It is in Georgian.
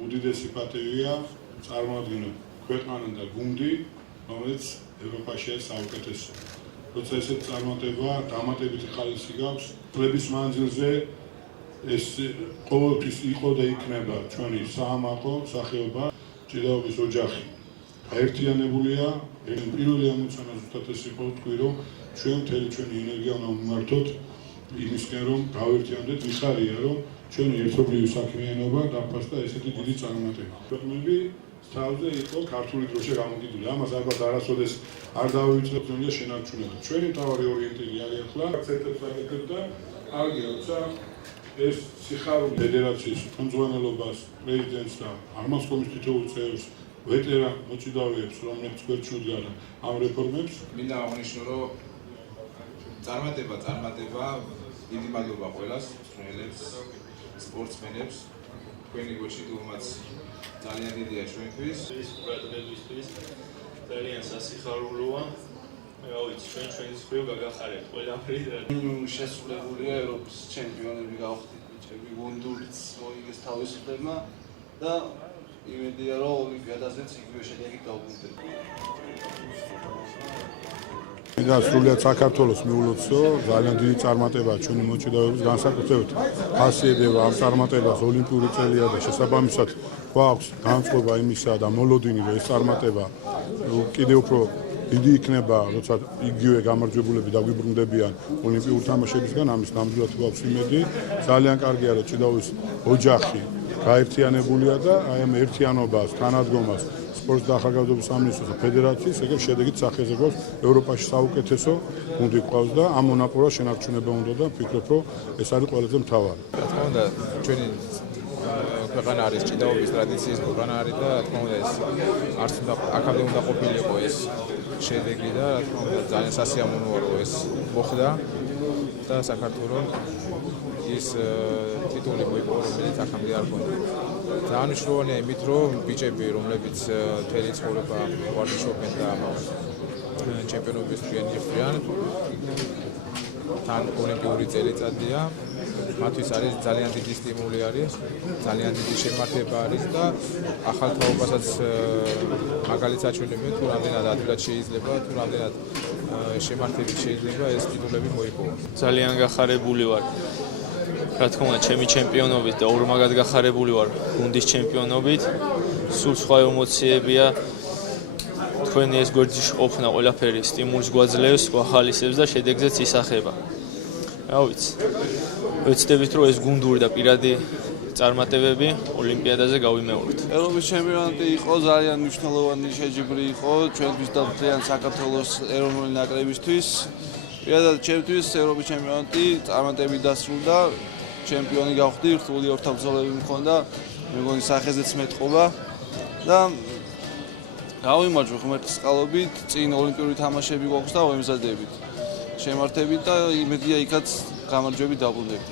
უდიდესი პატივია წარმოადგინა ქვეყანა და გუნდი, რომელიც ევროპაშია საუკეთესო. როცა ესეთ წარმატება დამატებითი ხალისი გაქვს, წლების მანძილზე ეს ყოველთვის იყო და იქნება ჩვენი საამაყო სახეობა, ჭიდაობის ოჯახი. გაერთიანებულია, პირველი ამოცანა ზუსტად ეს იყო თქვი, რომ ჩვენ მთელი ჩვენი ენერგია უნდა მიმართოთ იმისკენ, რომ გავერთიანდეთ, მიხარია, რომ ჩვენი ერთობლივი საქმიანობა დაფასდა ესეთი დიდი წარმატება. ქვეყნები თავზე იყო ქართული დროშა გამოკიდული. ამას ალბათ არასოდეს არ დავივიწყებთ უნდა შენარჩუნება. ჩვენი მთავარი ორიენტირი არის ახლა ცეტებს აკეთებ და კარგი, როცა ეს სიხარული ფედერაციის ხელმძღვანელობას, პრეზიდენტს და აღმასკომის თითოეულ წევრს ვეტერან მოჭიდავეებს, რომლებიც გვერდჩუდგან ამ რეფორმებს. მინდა აღნიშნო, რომ წარმატება, დიდი მადლობა ყველას, მსმენელებს, სპორტსმენებს, თქვენი გოჩიდულმაც ძალიან დიდია ჩვენთვის. ეს ყურადღებისთვის ძალიან სასიხარულოა. რა ვიცი, ჩვენი მხრივ გაგახარეთ ყველაფერი და შესრულებულია ევროპის ჩემპიონები გავხდით ბიჭები, გუნდურიც მოიგეს თავისუფლებმა და იმედია, რომ ოლიმპიადაზეც იგივე შედეგი გავუგუნდეთ. და სრულიად საქართველოს მიულოცო, ძალიან დიდი წარმატება ჩვენი მოჭიდავეობის განსაკუთრებით ხასიათდება ამ წარმატებას ოლიმპიური წელია და შესაბამისად გვაქვს განწყობა იმისა და მოლოდინი, რომ ეს წარმატება კიდევ უფრო დიდი იქნება, როცა იგივე გამარჯვებულები დაგვიბრუნდებიან ოლიმპიურ თამაშებისგან, ამის ნამდვილად გვაქვს იმედი. ძალიან კარგია, რომ ჭიდაობის ოჯახი გაერთიანებულია და აი ამ ერთიანობას, თანადგომას სპორტს და ახალგაზრდობის სამინისტროს ფედერაციის ეგრე შედეგით სახეზე გვაქვს ევროპაში საუკეთესო გუნდი გვყავს და ამ მონაპოვარს შენარჩუნება უნდა და ვფიქრობ, რომ ეს არის ყველაზე მთავარი. რა თქმა უნდა, ჩვენი ქვეყანა არის ჭიდაობის ტრადიციის ქვეყანა არის და რა თქმა უნდა ეს არც უნდა აქამდე უნდა ყოფილიყო ეს შედეგი და რა თქმა უნდა ძალიან სასიამოვნოა რომ ეს მოხდა და საქართველოს ის ტიტული მოიპოვა, რომელიც აქამდე არ ჰქონდა. ძალიან მნიშვნელოვანია იმით, რომ ბიჭები, რომლებიც მთელი ცხოვრება ვარჯიშობენ და ჩემპიონობის შეინარჩუნებიან, თან ოლიმპიური წელიწადია, მათთვის არის ძალიან დიდი სტიმული არის, ძალიან დიდი შემართება არის და ახალ თაობასაც მაგალითად აჩვენებენ, თუ რამდენად ადვილად შეიძლება, თუ რამდენად შემართებით შეიძლება ეს ტიტულები მოიპოვა. ძალიან გახარებული ვარ. რა თქმა უნდა, ჩემი ჩემპიონობით და ორმაგად გახარებული ვარ გუნდის ჩემპიონობით. სულ სხვა ემოციებია. თქვენი ეს გვერდში ყოფნა ყველაფერი სტიმულს გვაძლევს, გვახალისებს და შედეგზეც ისახება. რა ვიცი. ვეცდებით, რომ ეს გუნდური და პირადი წარმატებები ოლიმპიადაზე გავიმეოროთ. ევროპის ჩემპიონატი იყო ძალიან მნიშვნელოვანი შეჯიბრი იყო ჩვენთვის და ძალიან საქართველოს ეროვნული ნაკრებისთვის. პირადად ჩემთვის ევროპის ჩემპიონატი წარმატებით დასრულდა. ჩემპიონი გავხდი, რთული ორთაბრძოლები მქონდა, მეგონი სახეზეც მეტყობა და გავიმარჯვე ღმერთის წყალობით, წინ ოლიმპიური თამაშები გვაქვს და ვემზადებით. შემართებით და იმედია იქაც გამარჯვებით დაბრუნდებით.